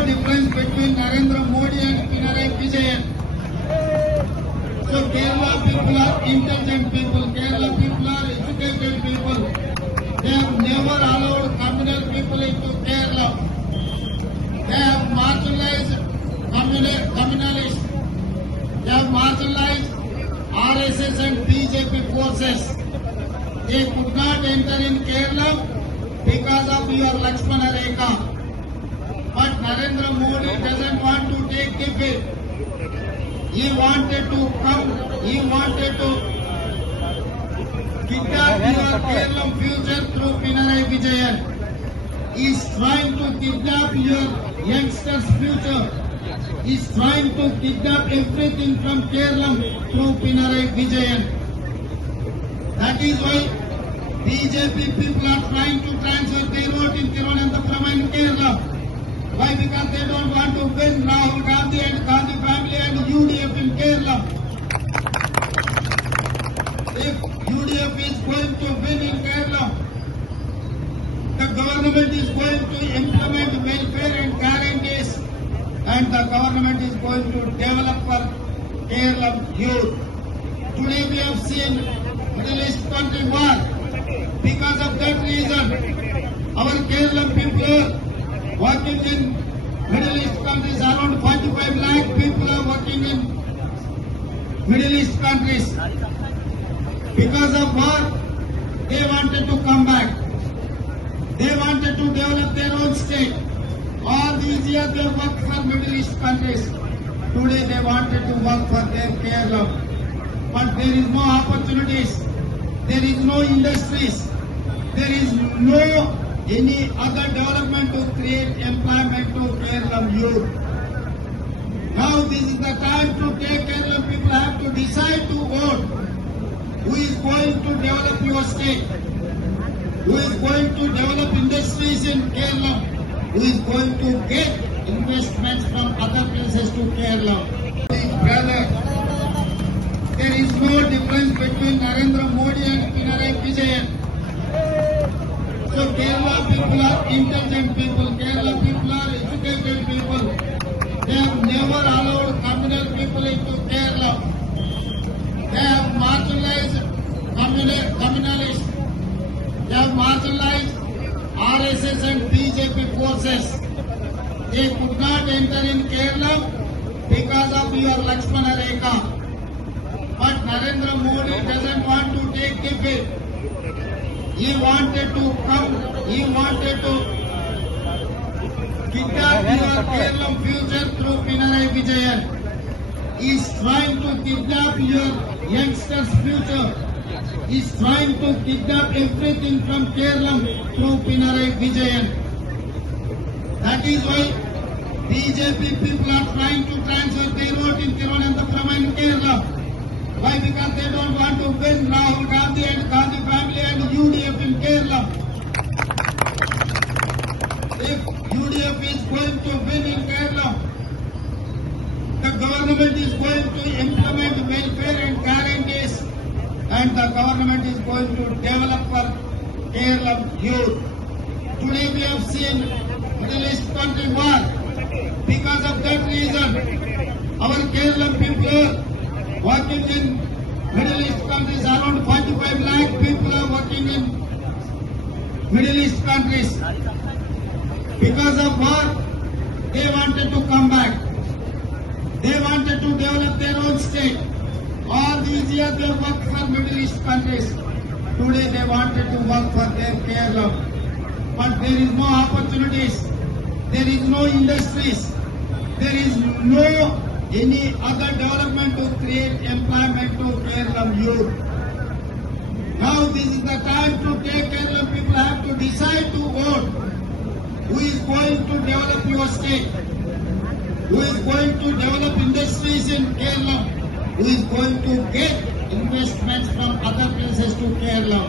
difference between Narendra Modi and Pinarayi Vijayan. So Kerala people are intelligent people, Kerala people are educated people. They have never allowed communal people into Kerala. They have marginalized communalists. They have marginalized RSS and BJP forces. They could not enter in Kerala because of your Lakshmana Rekha. But Narendra Modi doesn't want to take the bait. He wanted to come, he wanted to kidnap your Kerala future through Pinarayi Vijayan. He is trying to kidnap your youngsters' future. He is trying to kidnap everything from Kerala through Pinarayi Vijayan. That is why BJP people are trying to transfer their vote in Thiruvananthapuram and Kerala. Why? Because they don't want to win Rahul Gandhi and Gandhi family and UDF in Kerala. If UDF is going to win in Kerala, the government is going to implement welfare and guarantees, and the government is going to develop for Kerala youth. Today we have seen Middle East country war. Because of that reason, our Kerala people working in Middle East countries, around 45 lakh people are working in Middle East countries. Because of war, they wanted to come back. They wanted to develop their own state. All these years they worked for Middle East countries. Today they wanted to work for their Kerala. But there is no opportunities. There is no industries. There is no any other development to create employment to Kerala youth. Now this is the time to take Kerala people have to decide to vote. Who is going to develop your state? Who is going to develop industries in Kerala? Who is going to get investments from other places to Kerala? Brother, there is no difference between Narendra Modi and Pinarayi Vijayan. So Kerala people are intelligent people, Kerala people are educated people. They have never allowed communal people into Kerala. They have marginalized communalists. They have marginalized RSS and BJP forces. They could not enter in Kerala because of your Lakshmana Rekha. But Narendra Modi doesn't want to take the bait. He wanted to come, he wanted to kidnap your Kerala future through Pinarayi Vijayan. He is trying to kidnap your youngsters' future. He is trying to kidnap everything from Kerala through Pinarayi Vijayan. That is why BJP people are trying to transfer their vote in Thiruvananthapuram and Kerala. Why? Because they don't want to win Rahul Gandhi and Gandhi family and UDF in Kerala. If UDF is going to win in Kerala, the government is going to implement welfare and guarantees, and the government is going to develop for Kerala youth. Today we have seen Middle East country war. Because of that reason, our Kerala people working in Middle East countries, around 45 lakh people are working in Middle East countries. Because of war, they wanted to come back. They wanted to develop their own state. All these years they worked for Middle East countries. Today they wanted to work for their Kerala. But there is no opportunities. There is no industries. There is no any other development to create employment to Kerala youth. Now this is the time to take Kerala people have to decide to vote. Who is going to develop your state? Who is going to develop industries in Kerala? Who is going to get investments from other places to Kerala?